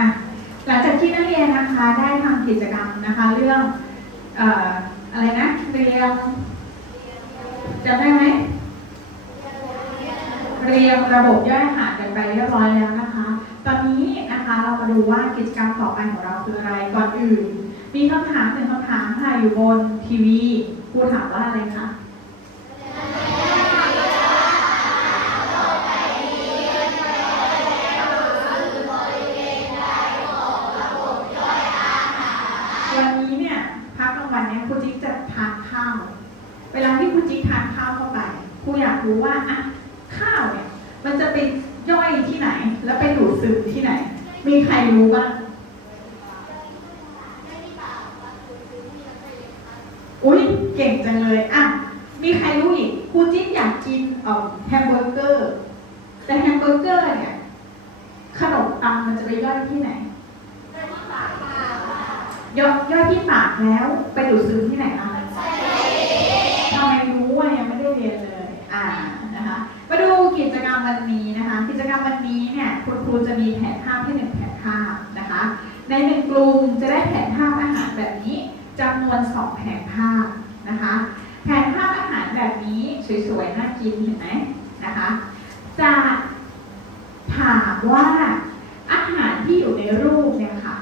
อะหลังจากที่นักเรียนนะคะได้ทำกิจกรรมนะคะเรื่องเอ่ออะไรนะเรียงจำได้ไหมเรียงระบบย่อยอาหารกันไปเรียบร้อยแล้วนะคะ ตอนนี้นะคะเรามาดูว่ากิจกรรมต่อไปของเราคืออะไรก่อนอื่น มีคำถามหนึ่งคำถามค่ะอยู่บนทีวีครูถามว่าอะไรคะ ข้าว เวลาที่ครูจิ๊กทานข้าวเข้าไปครูอยากรู้ว่าอะข้าวเนี่ย มันจะไปย่อยที่ไหน แล้วไปดูดซึมที่ไหน มีใครรู้บ้างอุ้ยเก่งจังเลยอะมีใครรู้อีกครูจิ๊กอยากกินเอ่อแฮมเบอร์เกอร์ แต่แฮมเบอร์เกอร์เนี่ยขนมปังมันจะไปย่อยที่ไหนย่อยย่อยที่ปากแล้ว ไปดูดซึมที่ไหนคะ นะคะมาดูกิจกรรมวันนี้นะคะ กิจกรรมวันนี้เนี่ยคุณครูจะมีแผนภาพที่หนึ่งแผนภาพนะคะ ในหนึ่งกลุ่มจะได้แผนภาพอาหารแบบนี้จำนวนสองแผนภาพนะคะ แผนภาพอาหารแบบนี้สวยๆน่ากินเห็นไหมนะคะ จะถามว่าอาหารที่อยู่ในรูปเนี่ยค่ะ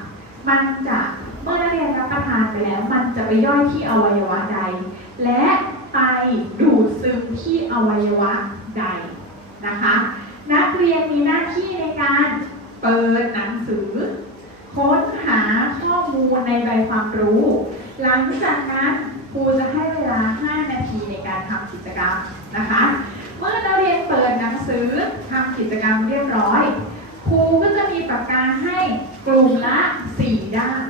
มันจะเมื่อนักเรียนรับประทานไปแล้ว มันจะไปย่อยที่อวัยวะใด และ ไปดูดซึมที่อวัยวะใดนะคะ นักเรียนมีหน้าที่ในการเปิดหนังสือ ค้นหาข้อมูลในใบความรู้ หลังจากนั้นครูจะให้เวลา 5 นาทีในการทำกิจกรรมนะคะ เมื่อนักเรียนเปิดหนังสือทำกิจกรรมเรียบร้อยครูก็จะมีปากกาให้กลุ่มละ 4 ด้าน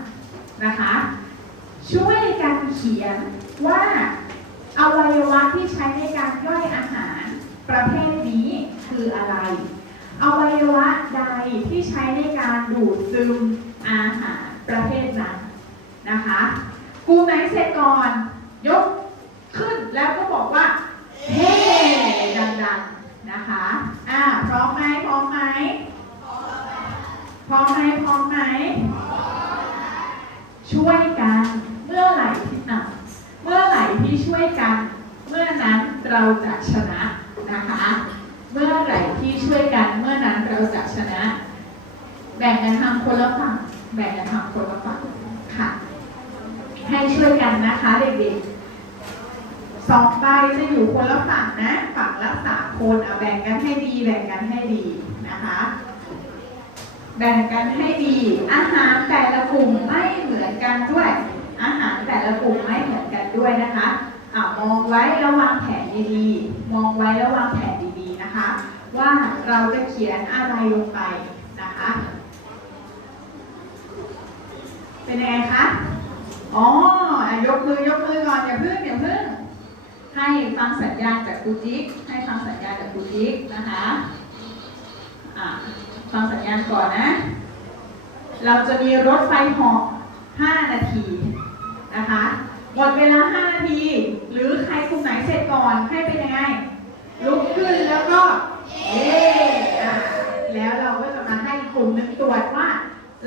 นะคะ ช่วยกันเขียนว่า อวัยวะที่ใช้ในการย่อยอาหารประเภทนี้คืออะไร อวัยวะใดที่ใช้ในการดูดซึมอาหารประเภทนั้นนะคะกลุ่มไหนเสร็จก่อนยกขึ้นแล้วก็บอกว่าเฮ้ดังๆนะคะอ่าพร้อมไหมพร้อมไหมพร้อมไหมพร้อมไหมช่วยกันเมื่อไหร่ที่หนักเมื่อไหร่ที่ช่วย กัน เมื่อนั้นเราจะชนะนะคะ เมื่อไหร่ที่ช่วยกันเมื่อนั้นเราจะชนะ แบ่งกันทำคนละฝั่งแบ่งกันทำคนละฝั่งค่ะ ให้ช่วยกันนะคะเด็กๆสองใบจะอยู่คนละฝั่งนะฝั่งละสามคนเอาแบ่งกันให้ดี แบ่งกันให้ดีนะคะแบ่งกันให้ดี อาหารแต่ละกลุ่มไม่เหมือนกันด้วย อาหารแต่ละกลุ่มไม่เหมือนกันด้วยนะคะ อ่ามองไว้แล้ววางแผนดีๆ มองไว้แล้ววางแผนดีๆ นะคะ ว่าเราจะเขียนอะไรลงไปนะคะ เป็นยังไงคะ อ๋อยกมือยกมือก่อนอย่าเพิ่งอย่าเพิ่ง ให้ฟังสัญญาณจากครูจิ๊กให้ฟังสัญญาณจากครูจิ๊กนะคะอะฟังสัญญาณก่อนนะ เราจะมีรถไฟหาะ5นาทีนะคะ หมดเวลา 5 นาที หรือใครกลุ่มไหนเสร็จก่อนให้เป็นยังไง ลุกขึ้นแล้วก็เย้อะแล้วเราก็จะมาให้กลุ่มหนึ่งตรวจว่า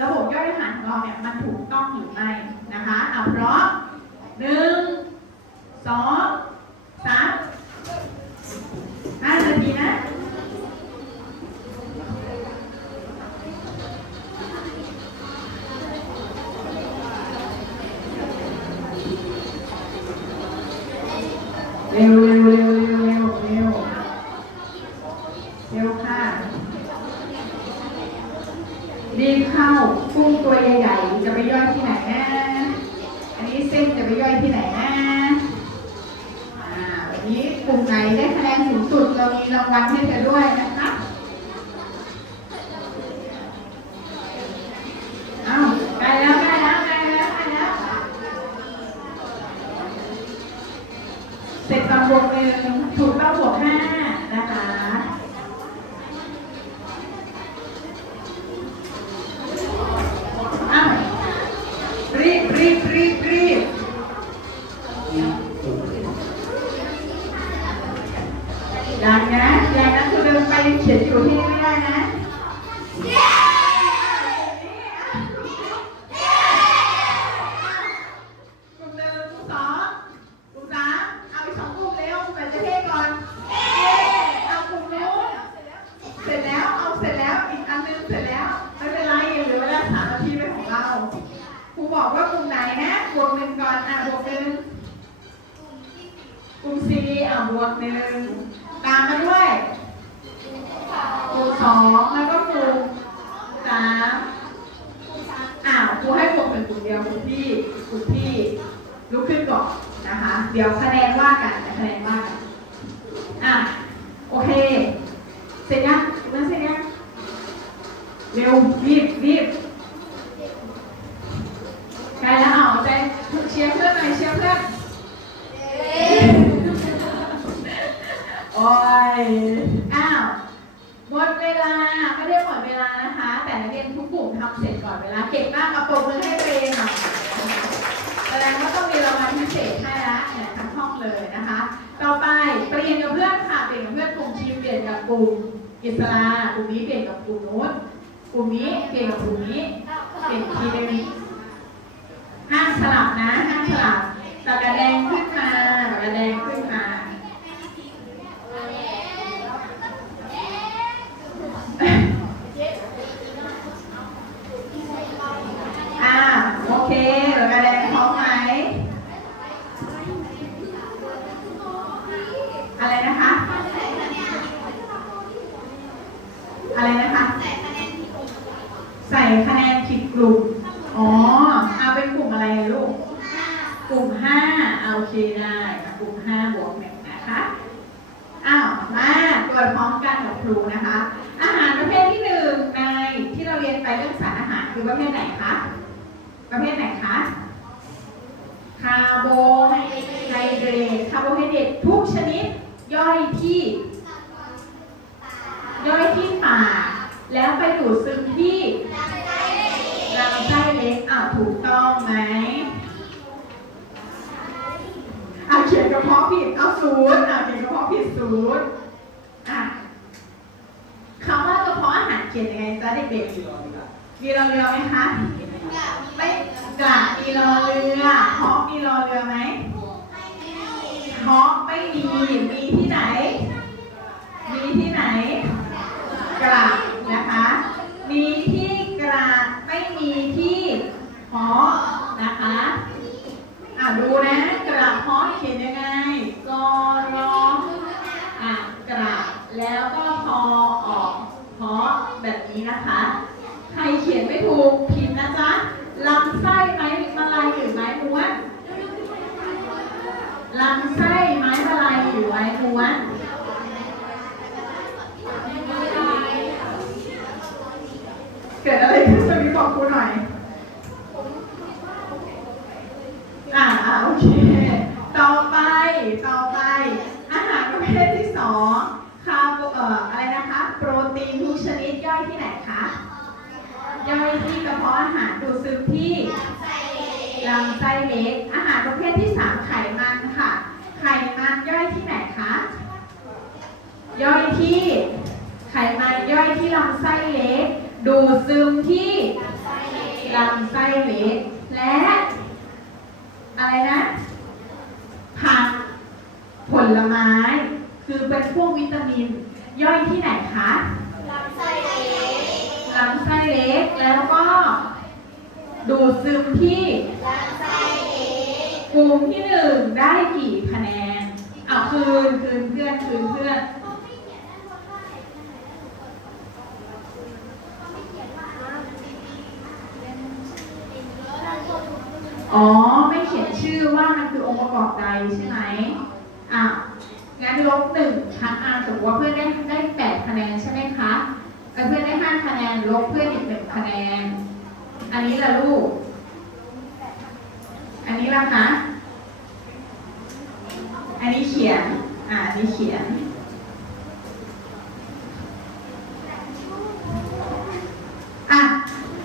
ระบบย่อยอาหารของเราเนี่ยมันถูกต้องหรือไม่นะคะเอาพร้อมหนึ่งสอง เอย่ สองแล้วก็คูณสามอ้าวครูให้บวกเป็นกลุ่มเดียวกลุ่มที่กลุ่มที่ลุกขึ้นก่อนนะคะ เดี๋ยวคะแนนว่ากันคะแนนว่ากันอะโอเค เสร็จยังเริ่มเสร็จยังเร็วรีบรีบ หมดเวลาไม่ได้หมดเวลานะคะ แต่นักเรียนทุกกลุ่มทำเสร็จก่อนเวลาเก่งมากเอาปรบมือให้ตัวเองหน่อยแสดงว่าต้องมีรางวัลพิเศษให้ละเนี่ยทั้งห้องเลยนะคะ ต่อไปเปลี่ยนกับเพื่อนค่ะเปลี่ยนกับเพื่อนกลุ่มทีมเปลี่ยนกับกลุ่มอิสระกลุ่มนี้เปลี่ยนกับกลุ่มนู้นกลุ่มนี้เปลี่ยนกับกลุ่มนี้เปลี่ยนทีมนี้ห้ามสลับนะห้ามสลับปากกาแดงขึ้นมาปากกาแดงขึ้นมาอ่าโอเคปากกาแดงพร้อมไหมอะไรนะคะ อะไรนะคะ ใส่คะแนนผิดกลุ่ม อ๋อ เอาเป็นกลุ่มอะไรอะลูก กลุ่มห้าเอาโอเคได้อะกลุ่มห้าบวกหนึ่งนะคะ อ้าว มาต ร้อมกันกับครูนะคะ อาหารประเภทที่หนึ่งในที่เราเรียนไปเรื่องสารอาหารคือประเภทไหนคะ ประเภทไหนคะ คาร์โบไฮเดรต คาร์โบไฮเดรตทุกชนิดย่อยที่ ย่อยที่ปาก แล้วไปดูดซึมที่ลำไส้เล็กอะถูกต้องไหมอะเขียนกระเพาะผิดเอาศูนย์อะเขียนกระเพาะผิดศูนย์อะคำว่ากระ เขียนยังไงจ๊ะเด็กๆมีรอเรือไหมคะไม่กระมีรอเรือเพาะมีรอเรือไหมเพาะไม่มีมีที่ไหน มีที่ไหนกระนะคะ มีที่กระไม่มีที่เพาะนะคะอะดูนะกระเพาะเขียนยังไงกรออะกระแล้วก็พอออก เพาะแบบนี้นะคะ ใครเขียนไม่ถูกพิมพ์นะจ๊ะลำไส้ไม้มะลายหรือไม้ม้วนลำไส้ไม้มะลายหรือไม้ม้วนเกิดอะไรขึ้นจะมีบอกครูหน่อยอ่าอ่าโอเค ต่อไป ต่อไป อาหารประเภทที่สองคาร์โบเอ่ออะไร นะคะโปรตีนทุกชนิดย่อยที่ไหนคะย่อยที่กระเพาะอาหารดูดซึมที่ลำไส้เล็ก อาหารประเภทที่สามไขมันค่ะ ไขมันย่อยที่ไหนคะ ย่อยที่ ไขมันย่อยที่ลำไส้เล็ก ดูดซึมที่ลำไส้เล็ก และ อะไรนะ ผัก ผลไม้ คือเป็นพวกวิตามิน ย่อยที่ไหนคะ ลำไส้เล็กแล้วก็ดูดซึมที่กลุ่มที่หนึ่งได้กี่คะแนนเอาคืนคืนเพื่อนคืนเพื่อนอ๋อ ไม่เขียนชื่อว่ามันคือองค์ประกอบใดใช่ไหมอะ งั้นลบหนึ่งครั้งอะสมมติว่าเพื่อนได้ได้แปดคะแนนใช่ไหมคะแล้วเพื่อนได้ห้าคะแนนลบเพื่อนอีกหนึ่งคะแนน อันนี้ละลูก อันนี้ละคะอันนี้เขียน อ่าอันนี้เขียน อะ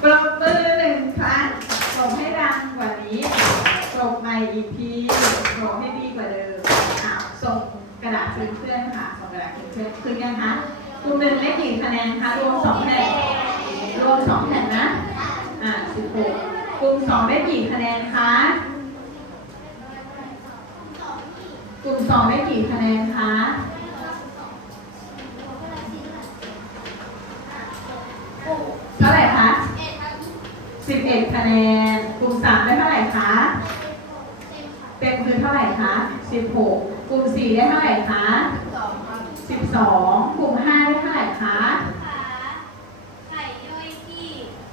ปรบมือหนึ่งครั้งปรบให้ดังกว่านี้ปรบใหม่อีกทีปรบให้ดีกว่าเดิมอะส่งาษคืนเพื่อนค่ะส่งกระดาษคืนเพื่อนคืนยังคะกลุ่มหนึ่งได้กี่คะแนนคะรวมสองแผ่นรวมสองแผ่นนะ อะสิบหกกลุ่มสองได้กี่คะแนนคะกลุ่มสองได้กี่คะแนนคะเท่าไหร่คะ11คะแนน กลุ่มสามได้เท่าไหร่คะ เต็มคือเท่าไหร่คะสิบหก กลุ่มสี่ได้เท่าไหร่คะสิบสองกลุ่มห้าได้เท่าไหร่คะไข่ย่อยที่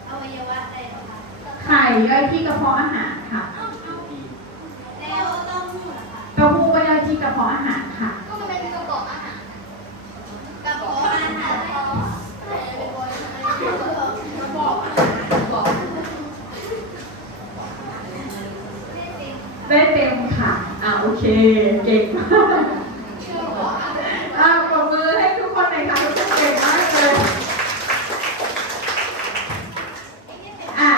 อวัยวะอะไรหรอคะไข่ย่อยที่กระเพาะอาหารค่ะ แล้วเต้าหู้ล่ะคะ เต้าหู้ก็ย่อยที่กระเพาะอาหารค่ะ ก็มันเป็นกระบอกอาหารกระบอกอาหารกระบอกอาหารกระบอกไม่เป็น ได้เต็มค่ะ อ่าโอเค เก่งมาก กระบอกอาหาร อ่าปรบมือให้ทุกคนหน่อยค่ะทุกคนเก่งมากเลย อ่า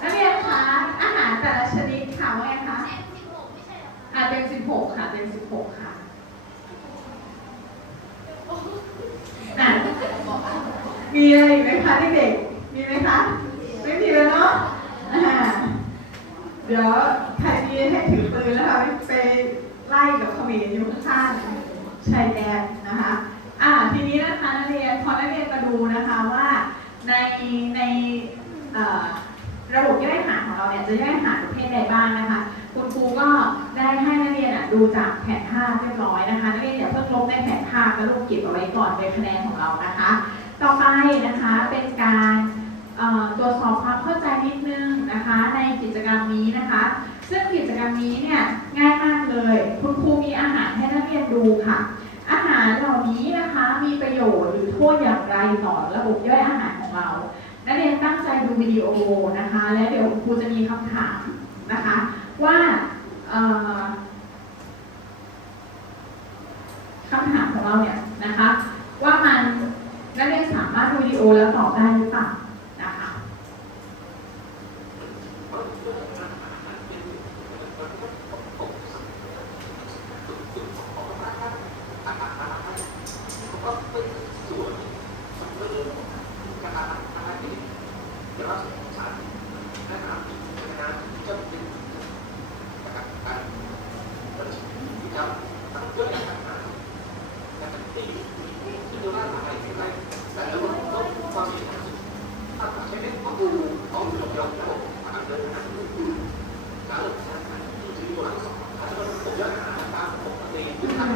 นักเรียนคะ อาหารแต่ละชนิดค่ะว่าไงคะ เอ็มสิบหกไม่ใช่เหรอคะ อ่าเต็มสิบหกค่ะ เต็มสิบหกค่ะ อะมีอะไรอีกไหมคะเด็กๆ มีไหมคะ ไม่มีแล้วเนาะอ่าเดี๋ยวใครมีให้ถือปืนแล้วค่ะไปไล่กับเขมรอยู่ข้างๆชายแดนนะคะอ่าทีนี้นะคะนักเรียนพอนักเรียนมาดูนะคะว่าในในระบบย่อยอาหารของเราเนี่ยจะย่อยอาหารประเภทใดบ้างนะคะ คุณครูก็ได้ให้นักเรียนดูจากแผนภาพเรียบร้อยนะคะนักเรียนอย่าเพิ่งลบในแผนภาพแล้วลูกเก็บเอาไว้ก่อนเป็นคะแนนของเรานะคะ ต่อไปนะคะเป็นการตรวจสอบความเข้าใจนิดนึงนะคะ ในกิจกรรมนี้นะคะ ซึ่งกิจกรรมนี้เนี่ยง่ายมากเลย คุณครูมีอาหารให้นัก ดูค่ะ อาหารเหล่านี้นะคะมีประโยชน์หรือโทษอย่างไรต่อระบบย่อยอาหารของเรานักเรียนตั้งใจดูวิดีโอนะคะ แล้วเดี๋ยวครูจะมีคำถามนะคะ ว่าคำถามของเราเนี่ยนะคะ ว่ามันนักเรียนสามารถดูวิดีโอแล้วตอบได้หรือเปล่า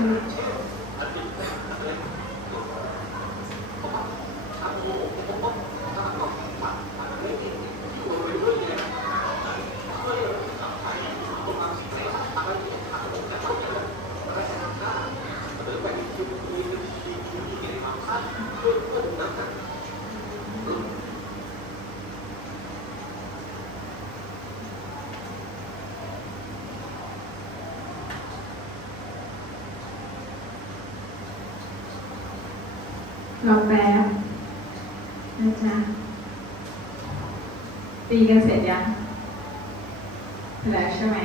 Absolutely. รอแป๊บนะจ๊ะตีกันเสร็จยังเสร็จแล้วใช่ไหม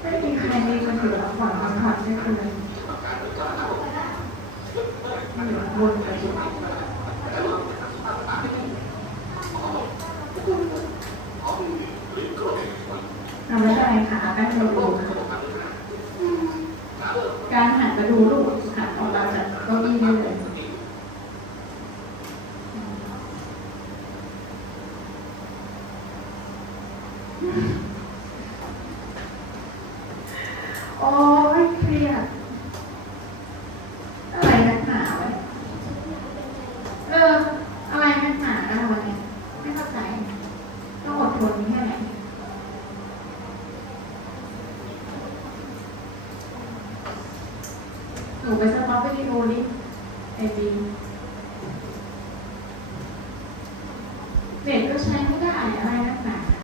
ไม่มีใครมีคนอยู่หลังฝั่งทางผ่านไม่เคยเหนือบนไปสุณทำไม่ได้ค่ะแป้งโลการหันไปดูลูกหันออกมาจากเก้าอี้เลย嗯。Oh, I'm.